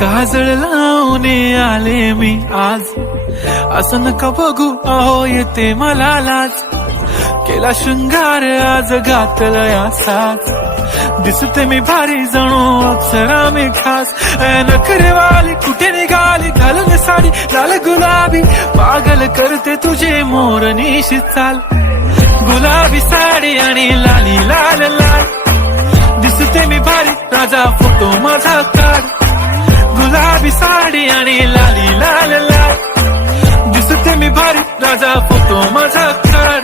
काजळ लावून आले मी आज, असं नका बघू अहो येते मला लाज. केला शृंगार आज घातला साज, दिसते मी भारी जणू अप्सरा मी खास. नखरेवाली कुठे निघाली घालून साडी लाल गुलाबी, पागल करते तुझे मोरनीशी चाल. गुलाबी साडी आणि लाली लाल लाल, दिसते मी भारी राजा फोटो माझा काढ. गुलाबी साडी आणि लाली लाल लाल, दिसते मी भारी राजा फोटो माझा काढ.